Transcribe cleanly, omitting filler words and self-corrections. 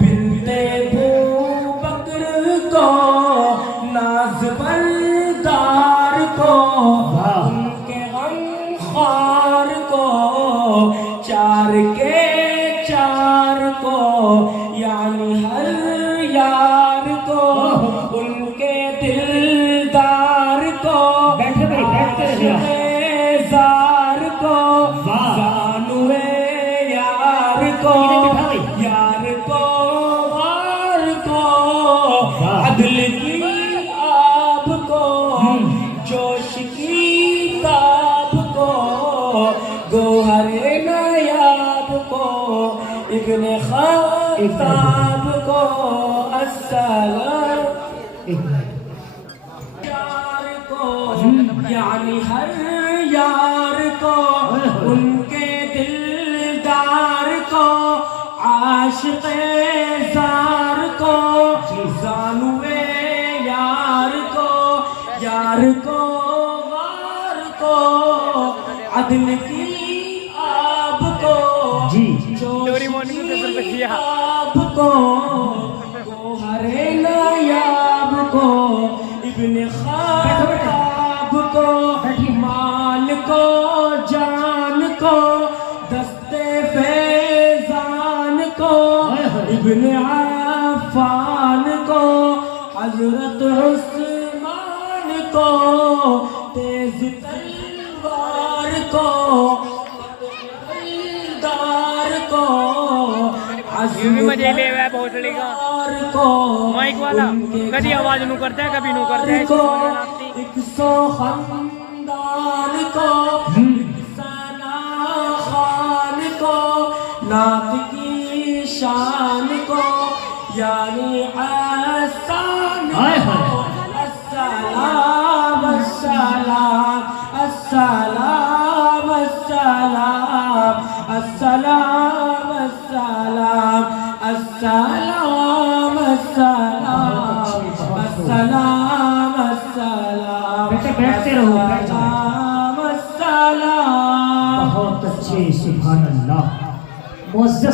बिनते बकर को नाज बरदार को उनके गमखार को चार के चार को यानी हर यार को उनके दिलदार को जार को जानुए यार को यार को वार को अदल की आब को जोश की ताब को गोहरे नायाब को इब्ने खाताब को अस्सलाम यार को यानी हर यार को उनके दिलदार को आशिक़े ज़ार को ज़ानुए यार को वार को अदल की आब को जोश की आब को गोहरे नायाब को इब्ने खाताब को माल को जान को दस्ते फैजान को इब्ने अफ़्फ़ान को हज़रत उस्मान को तेज तलवार को दिलदार को मजे ले हुआ भोसड़ी का माइक वाला कभी आवाज नू करता है कभी नू करता है एक सौ खानदान को सना खान को नात की शान को यानी आसान को अस्सलाम अस्सलाम अस्सलाम अस्सलाम अस्सलाम अस्सलाम अस्सलाम अस्सलाम अस्सलाम अस्सलाम बैठते रहो अस्सलाम बहुत अच्छे सुभान अल्लाह मुअज़्ज़ज़।